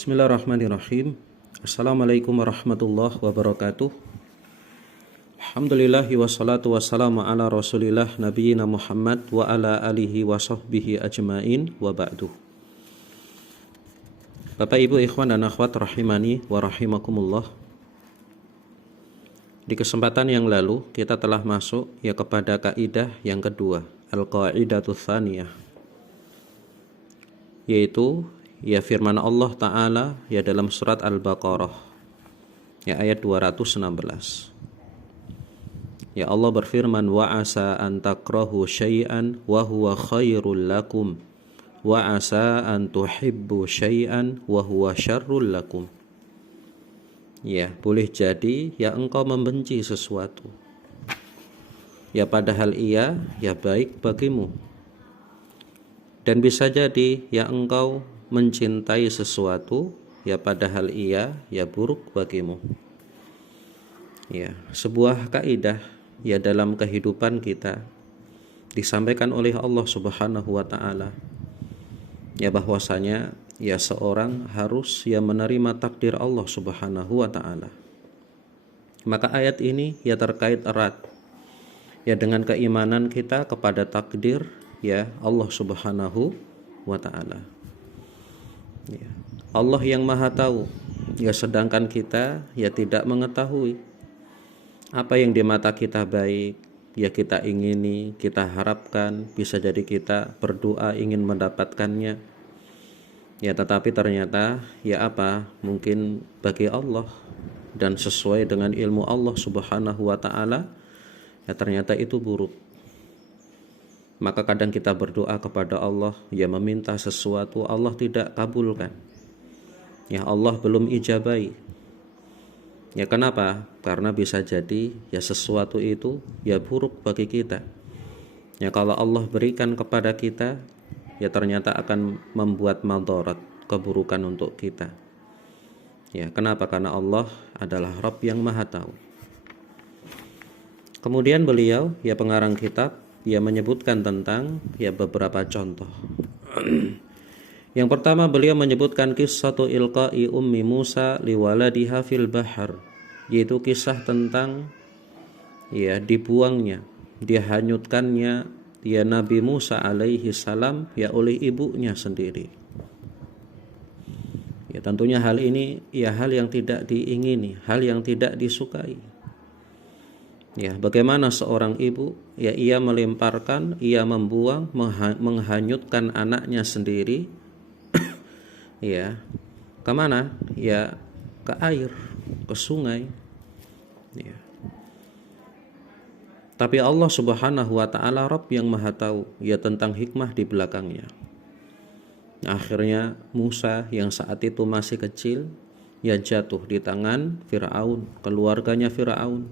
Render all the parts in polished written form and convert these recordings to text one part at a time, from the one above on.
Bismillahirrahmanirrahim. Assalamualaikum warahmatullahi wabarakatuh. Alhamdulillahi wassalatu wassalamu ala rasulillah nabiyina Muhammad wa ala alihi wa sahbihi ajmain wa ba'du. Bapak ibu ikhwan dan akhwat rahimani wa rahimakumullah. Di kesempatan yang lalu kita telah masuk kepada kaidah yang kedua, al-qaidatu tsaniyah, yaitu firman Allah Ta'ala dalam surat Al-Baqarah ayat 216. Allah berfirman, wa asa an takrahu syai'an wa huwa khairul lakum wa asa an tuhibbu syai'an wa huwa syarrul lakum. Boleh jadi engkau membenci sesuatu, padahal ia baik bagimu, dan bisa jadi engkau mencintai sesuatu padahal ia buruk bagimu. Sebuah kaidah dalam kehidupan kita disampaikan oleh Allah Subhanahu wa taala bahwasanya seorang harus menerima takdir Allah Subhanahu wa taala. Maka ayat ini terkait erat dengan keimanan kita kepada takdir Allah Subhanahu wa taala. Allah yang maha tahu, sedangkan kita tidak mengetahui apa yang di mata kita baik, kita ingini, kita harapkan. Bisa jadi kita berdoa ingin mendapatkannya, tetapi ternyata mungkin bagi Allah dan sesuai dengan ilmu Allah Subhanahu wa taala ternyata itu buruk. Maka kadang kita berdoa kepada Allah, meminta sesuatu, Allah tidak kabulkan. Allah belum ijabai. Kenapa? Karena bisa jadi sesuatu itu buruk bagi kita. Kalau Allah berikan kepada kita, ternyata akan membuat madarat, keburukan untuk kita. Kenapa? Karena Allah adalah Rabb yang Maha Tahu. Kemudian beliau, pengarang kitab, menyebutkan tentang beberapa contoh. Yang pertama, beliau menyebutkan kisah ilqa'i ummi Musa liwaladiha fil bahar, yaitu kisah tentang dibuangnya, dihanyutkannya Nabi Musa alaihi salam oleh ibunya sendiri. Tentunya hal ini hal yang tidak diingini, hal yang tidak disukai. Bagaimana seorang ibu ia melemparkan, ia membuang, menghanyutkan anaknya sendiri kemana? Ke air, ke sungai. Tapi Allah Subhanahu wa taala Rabb yang Maha Tahu tentang hikmah di belakangnya. Akhirnya Musa yang saat itu masih kecil jatuh di tangan Firaun, keluarganya Firaun.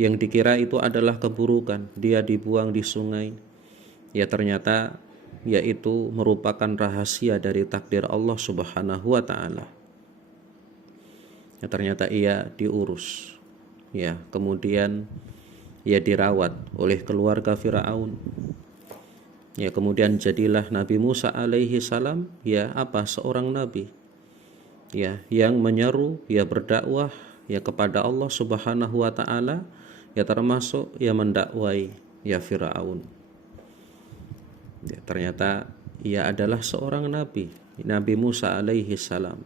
Yang dikira itu adalah keburukan, dia dibuang di sungai. Ternyata itu merupakan rahasia dari takdir Allah Subhanahu wa taala. Ternyata ia diurus. Kemudian dirawat oleh keluarga Firaun. Kemudian jadilah Nabi Musa alaihi salam seorang nabi yang menyeru, berdakwah kepada Allah Subhanahu wa taala, termasuk mendakwai Firaun. Ternyata ia adalah seorang nabi, Nabi Musa alaihi salam.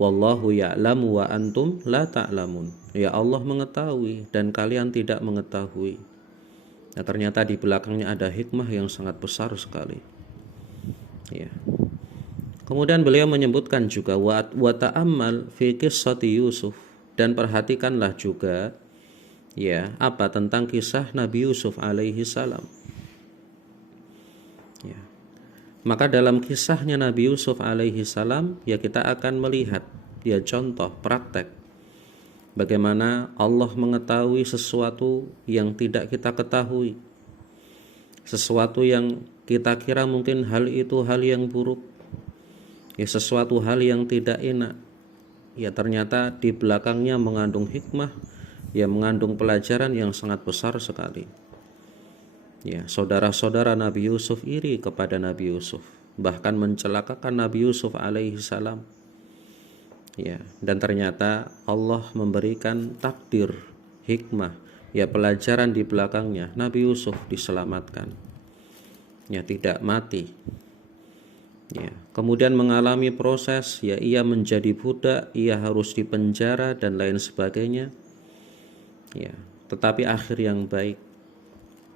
Wallahu ya'lamu wa antum la ta'lamun. Allah mengetahui dan kalian tidak mengetahui. Ternyata di belakangnya ada hikmah yang sangat besar sekali. Kemudian beliau menyebutkan juga wa ta'ammal fi qissati Yusuf, dan perhatikanlah juga tentang kisah Nabi Yusuf alaihi salam. Maka dalam kisahnya Nabi Yusuf alaihi salam kita akan melihat contoh praktek bagaimana Allah mengetahui sesuatu yang tidak kita ketahui, sesuatu yang kita kira mungkin hal itu hal yang buruk, sesuatu hal yang tidak enak, ternyata di belakangnya mengandung hikmah, mengandung pelajaran yang sangat besar sekali. Saudara-saudara Nabi Yusuf iri kepada Nabi Yusuf. bahkan mencelakakan Nabi Yusuf alaihi salam. Ya, dan ternyata Allah memberikan takdir, hikmah, ya pelajaran di belakangnya. Nabi Yusuf diselamatkan, ya tidak mati. Ya, kemudian mengalami proses, ya ia menjadi budak, ia harus dipenjara dan lain sebagainya. Ya, tetapi akhir yang baik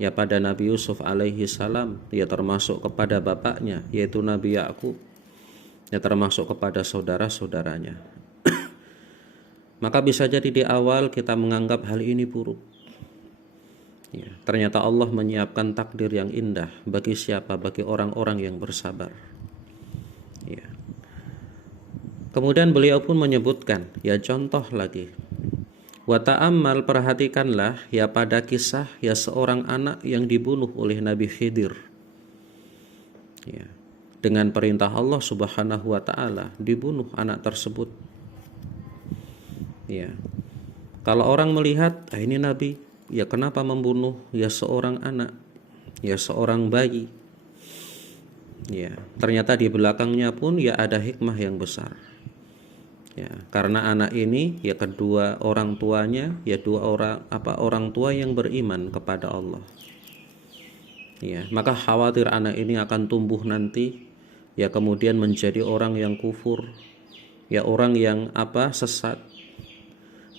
ya pada Nabi Yusuf alaihi salam, ya termasuk kepada bapaknya yaitu Nabi Yakub, ya termasuk kepada saudara-saudaranya. Maka bisa jadi di awal kita menganggap hal ini buruk. Ya, ternyata Allah menyiapkan takdir yang indah bagi siapa? Bagi orang-orang yang bersabar. Ya. Kemudian beliau pun menyebutkan, ya contoh lagi. Wa ta'ammal, perhatikanlah ya pada kisah ya seorang anak yang dibunuh oleh Nabi Khidir. Ya. Dengan perintah Allah Subhanahu wa taala dibunuh anak tersebut. Ya. Kalau orang melihat, ini Nabi, ya kenapa membunuh ya seorang anak, ya seorang bayi? Ya, ternyata di belakangnya pun ya ada hikmah yang besar. Ya, karena anak ini ya kedua orang tuanya ya orang tua yang beriman kepada Allah. Ya, maka khawatir anak ini akan tumbuh nanti ya kemudian menjadi orang yang kufur, ya orang yang sesat.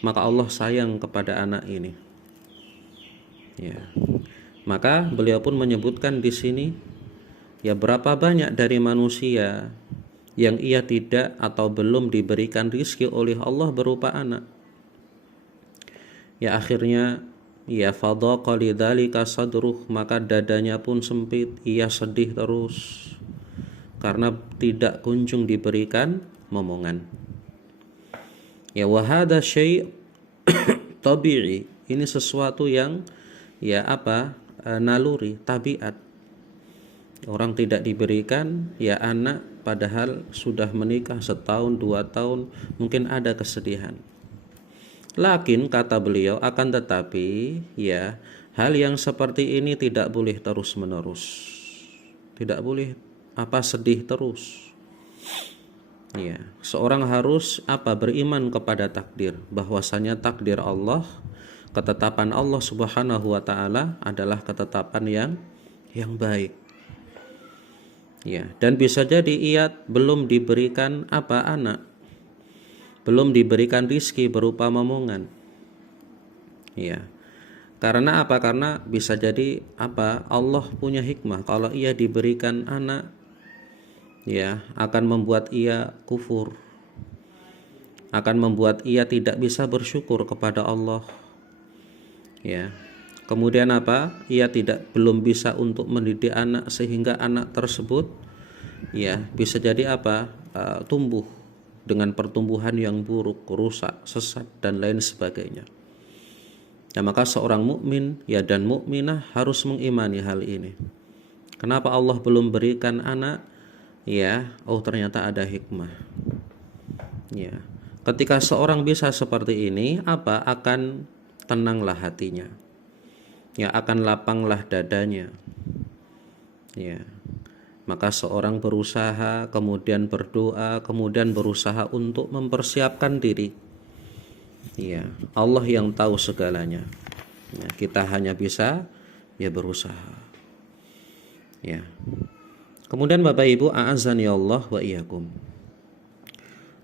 Maka Allah sayang kepada anak ini. Ya. Maka beliau pun menyebutkan di sini, ya berapa banyak dari manusia yang ia tidak atau belum diberikan rizki oleh Allah berupa anak. Ya akhirnya ya fadhaqa lidzalika sadruh, maka dadanya pun sempit, ia sedih terus karena tidak kunjung diberikan momongan. Ya wahada syai' tabi'i, ini sesuatu yang ya naluri, tabiat. Orang tidak diberikan ya anak padahal sudah menikah setahun 2 tahun, mungkin ada kesedihan. Lakin kata beliau, akan tetapi ya hal yang seperti ini tidak boleh terus menerus. Tidak boleh sedih terus. Ya, seorang harus beriman kepada takdir, bahwasanya takdir Allah, ketetapan Allah Subhanahu wa taala adalah ketetapan yang baik. Ya, dan bisa jadi ia belum diberikan anak, belum diberikan rizki berupa momongan. Ya. Karena Karena bisa jadi Allah punya hikmah, kalau ia diberikan anak ya akan membuat ia kufur, akan membuat ia tidak bisa bersyukur kepada Allah. Ya. Kemudian ia belum bisa untuk mendidik anak, sehingga anak tersebut ya bisa jadi tumbuh dengan pertumbuhan yang buruk, rusak, sesat dan lain sebagainya. Ya, maka seorang mukmin ya dan mukminah harus mengimani hal ini. Kenapa Allah belum berikan anak? Ya, ternyata ada hikmah. Ya. Ketika seorang bisa seperti ini, akan tenanglah hatinya. Ya, akan lapanglah dadanya. Ya. Maka seorang berusaha, kemudian berdoa, kemudian berusaha untuk mempersiapkan diri. Ya, Allah yang tahu segalanya. Ya, kita hanya bisa ya berusaha. Ya. Kemudian Bapak Ibu, a'azzani Allah wa iyyakum.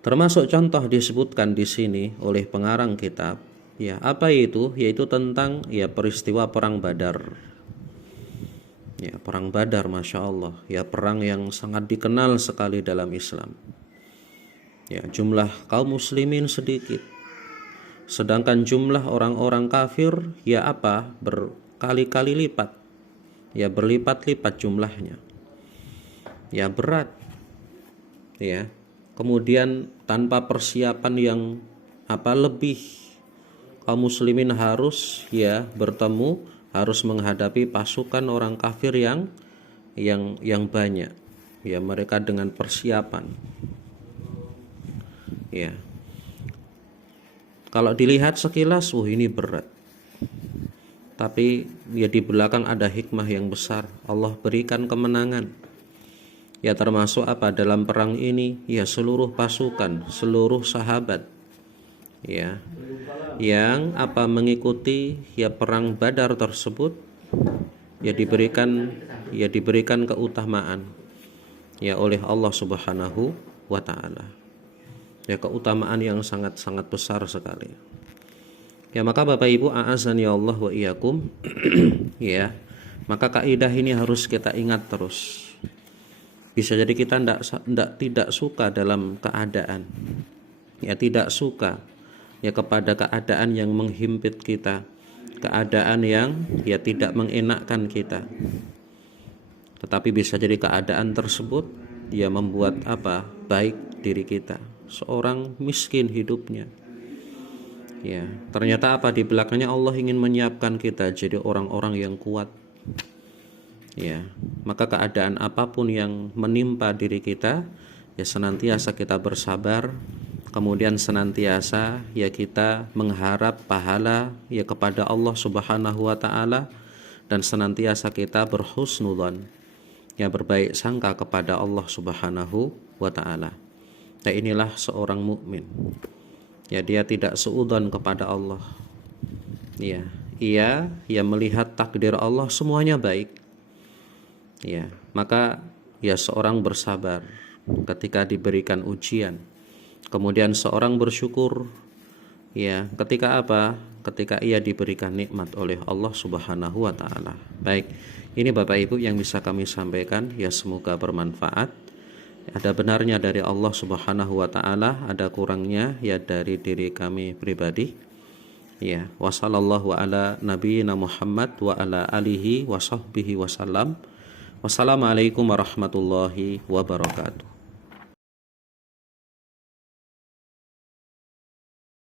Termasuk contoh disebutkan di sini oleh pengarang kitab, ya apa itu? Yaitu tentang ya peristiwa perang Badar. Ya, perang Badar, Masya Allah, ya perang yang sangat dikenal sekali dalam Islam. Ya, jumlah kaum muslimin sedikit, sedangkan jumlah orang-orang kafir ya berkali-kali lipat, ya berlipat-lipat jumlahnya. Ya berat. Ya. Kemudian tanpa persiapan yang lebih, kaum muslimin harus ya bertemu, harus menghadapi pasukan orang kafir yang banyak. Ya, mereka dengan persiapan. Ya. Kalau dilihat sekilas, ini berat. Tapi ya di belakang ada hikmah yang besar. Allah berikan kemenangan. Ya termasuk apa dalam perang ini? Ya seluruh pasukan, seluruh sahabat ya yang apa mengikuti ya perang Badar tersebut ya diberikan keutamaan ya oleh Allah Subhanahu wa taala. Ya keutamaan yang sangat-sangat besar sekali. Ya maka Bapak Ibu a'azani Allah wa iyyakum ya. Maka kaidah ini harus kita ingat terus. Bisa jadi kita tidak suka dalam keadaan. Ya tidak suka ya kepada keadaan yang menghimpit kita, keadaan yang ya tidak mengenakkan kita. Tetapi bisa jadi keadaan tersebut dia membuat apa? Baik diri kita. Seorang miskin hidupnya. Ya, ternyata apa di belakangnya Allah ingin menyiapkan kita jadi orang-orang yang kuat. Ya, maka keadaan apapun yang menimpa diri kita, ya senantiasa kita bersabar, kemudian senantiasa ya kita mengharap pahala ya kepada Allah Subhanahu wa taala dan senantiasa kita berhusnudzon, ya berbaik sangka kepada Allah Subhanahu wa taala. Nah, inilah seorang mukmin. Ya dia tidak suudzon kepada Allah. Ya, ia melihat takdir Allah semuanya baik. Ya, maka ya seorang bersabar ketika diberikan ujian. Kemudian seorang bersyukur ya ketika apa? Ketika ia diberikan nikmat oleh Allah Subhanahu wa taala. Baik, ini Bapak Ibu yang bisa kami sampaikan, ya semoga bermanfaat. Ada benarnya dari Allah Subhanahu wa taala, ada kurangnya ya dari diri kami pribadi. Ya, wassallallahu ala nabiyyina Muhammad wa ala alihi wa sahbihi wasallam. Wassalamualaikum warahmatullahi wabarakatuh.